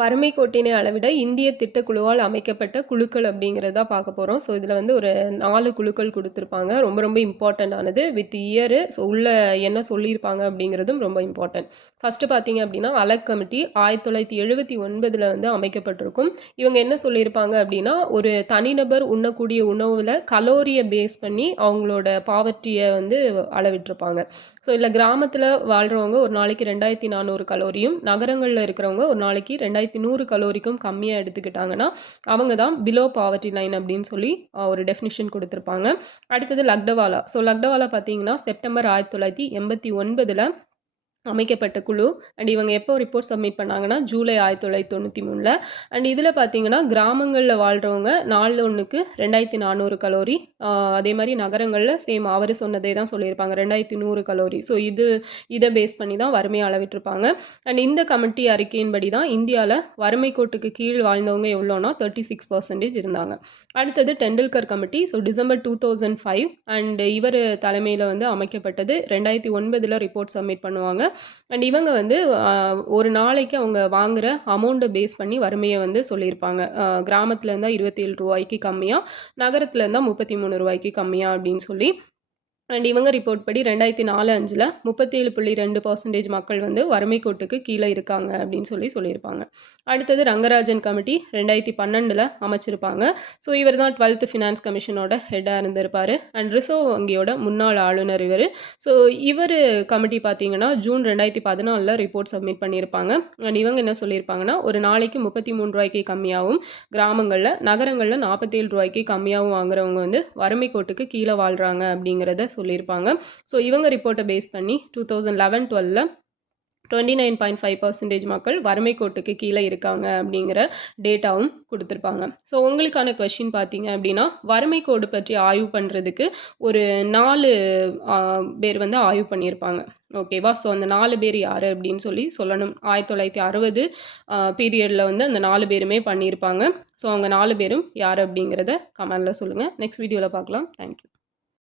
வறுமை கோட்டினை அளவிட இந்திய திட்டக்குழுவால் அமைக்கப்பட்ட குழுக்கள் அப்படிங்கிறத பார்க்க போகிறோம். ஸோ இதில் வந்து ஒரு 4 குழுக்கள் கொடுத்துருப்பாங்க. ரொம்ப ரொம்ப இம்பார்ட்டண்ட்டானது வித் இயரு. ஸோ உள்ள என்ன சொல்லியிருப்பாங்க அப்படிங்கிறதும் ரொம்ப இம்பார்ட்டன்ட். ஃபஸ்ட்டு பார்த்தீங்க அப்படின்னா அலக் கமிட்டி 1979 வந்து அமைக்கப்பட்டிருக்கும். இவங்க என்ன சொல்லியிருப்பாங்க அப்படின்னா ஒரு தனிநபர் உண்ணக்கூடிய உணவில் கலோரியை பேஸ் பண்ணி அவங்களோட பாவர்ட்டியை வந்து அளவிட்டிருப்பாங்க. ஸோ இதில் கிராமத்தில் வாழ்கிறவங்க ஒரு நாளைக்கு 2400 கலோரியும், நகரங்களில் இருக்கிறவங்க ஒரு நாளைக்கு 2100 கலோரிக்கும் கம்மியாக எடுத்துக்கிட்டாங்கன்னா அவங்க தான் பிலோ பாவர்ட்டி லைன் அப்படின்னு சொல்லி ஒரு டெஃபினிஷன் கொடுத்துருப்பாங்க. அடுத்தது லக்டவாலா. ஸோ லக்டவாலா பார்த்தீங்கன்னா செப்டம்பர் 1989 அமைக்கப்பட்ட குழு. அண்ட் இவங்க எப்போ ரிப்போர்ட் சப்மிட் பண்ணாங்கன்னா ஜூலை 1993 அண்ட் இதில் பார்த்தீங்கன்னா கிராமங்களில் வாழ்கிறவங்க நாள் ஒன்றுக்கு 2400 கலோரி, அதே மாதிரி நகரங்களில் சேம் அவர் சொன்னதே தான் சொல்லியிருப்பாங்க 2100 கலோரி. ஸோ இதை பேஸ் பண்ணி தான் வறுமையை அளவிட்டிருப்பாங்க. அண்ட் இந்த கமிட்டி அறிக்கையின்படி தான் இந்தியாவில் வறுமை கோட்டுக்கு கீழ் வாழ்ந்தவங்க எவ்வளோனா 36% இருந்தாங்க. அடுத்தது Tendulkar committee. So December 2005 and இவர் தலைமையில் வந்து அமைக்கப்பட்டது. 2009 ரிப்போர்ட் சப்மிட் பண்ணுவாங்க. அண்ட் இவங்க வந்து ஒரு நாளைக்கு அவங்க வாங்குகிற அமௌண்ட்டை பேஸ் பண்ணி வறுமையை வந்து சொல்லியிருப்பாங்க. கிராமத்தில் இருந்தால் 27 ரூபாய்க்கு கம்மியாக, நகரத்தில் இருந்தால் 33 ரூபாய்க்கு கம்மியாக அப்படின்னு சொல்லி. அண்ட் இவங்க ரிப்போர்ட் படி 2004-5 37.2% மக்கள் வந்து வறுமை கோட்டுக்கு கீழே இருக்காங்க அப்படின்னு சொல்லியிருப்பாங்க. அடுத்தது ரங்கராஜன் கமிட்டி 2012 அமைச்சிருப்பாங்க. ஸோ இவர் தான் 12th ஃபினான்ஸ் கமிஷனோட ஹெட்டாக இருந்திருப்பார். அண்ட் ரிசர்வ் வங்கியோட முன்னாள் ஆளுநர் இவர். ஸோ இவர் கமிட்டி பார்த்தீங்கன்னா ஜூன் 2014 ரிப்போர்ட் சப்மிட் பண்ணியிருப்பாங்க. அண்ட் இவங்க என்ன சொல்லியிருப்பாங்கன்னா ஒரு நாளைக்கு 33 ரூபாய்க்கு கம்மியாகவும், கிராமங்களில் நகரங்களில் 47 ரூபாய்க்கு கம்மியாகவும் வாங்குறவங்க வந்து வறுமை கோட்டுக்கு கீழே வாழ்கிறாங்க அப்படிங்கிறத சொல்லியிருப்பாங்க. ஸோ இவங்க ரிப்போர்ட்டை பேஸ் பண்ணி 2011-12 29.5% மக்கள் வறுமை கோட்டுக்கு கீழே இருக்காங்க அப்படிங்கிற டேட்டாவும் கொடுத்துருப்பாங்க. ஸோ உங்களுக்கான கொஷின் பார்த்தீங்க அப்படின்னா வறுமை கோடு பற்றி ஆய்வு பண்ணுறதுக்கு ஒரு 4 பேர் வந்து ஆய்வு பண்ணியிருப்பாங்க. ஓகேவா? ஸோ அந்த 4 பேர் யார் அப்படின்னு சொல்லணும். 1960 பீரியடில் வந்து அந்த 4 பேருமே பண்ணியிருப்பாங்க. ஸோ அவங்க 4 பேரும் யார் அப்படிங்கிறத கமெண்டில் சொல்லுங்கள். நெக்ஸ்ட் வீடியோவில் பார்க்கலாம். தேங்க்யூ.